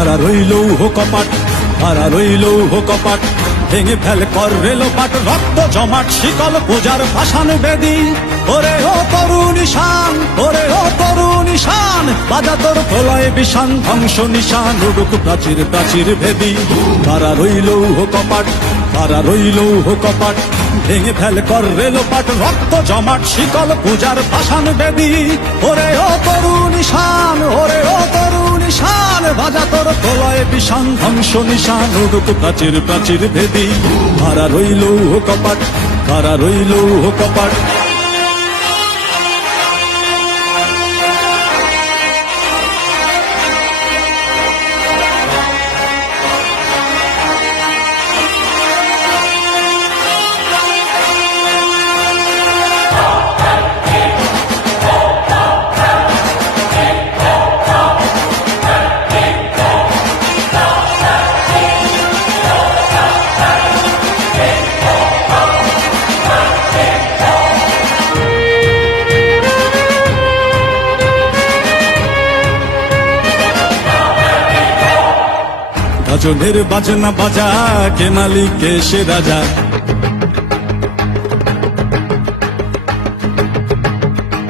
কারা রইল কপাট, কারা রইল কপাট, ভেঙে ফেল কর রেলোপাট, রক্ত জমাট শিকল পূজার ভাসান বেদি। ওরে ও তরুণ ঈশান, ওরে ও তরুণ ঈশান, বাজা তোর প্রলয় বিষান, ধ্বংস নিশান উড়ুক প্রাচীর প্রাচীর ভেদি। কারা রইল কপাট, কারা রইল কপাট, ভেঙে ফেল কর রেলোপাট, রক্ত জমাট শিকল পূজার ভাসান বেদি। ওরে ও তরুণ ঈশান, ওরে ও তরুণ ঈশান, বাজা তোর প্রলয় বিষান, ধ্বংস নিশান উড়ুক প্রাচীর প্রাচীর ভেদি। কারা রইল কপাট, কারা রইল কপাট। গাজনের বাজনা বাজা, কে মালিক কে সে রাজা,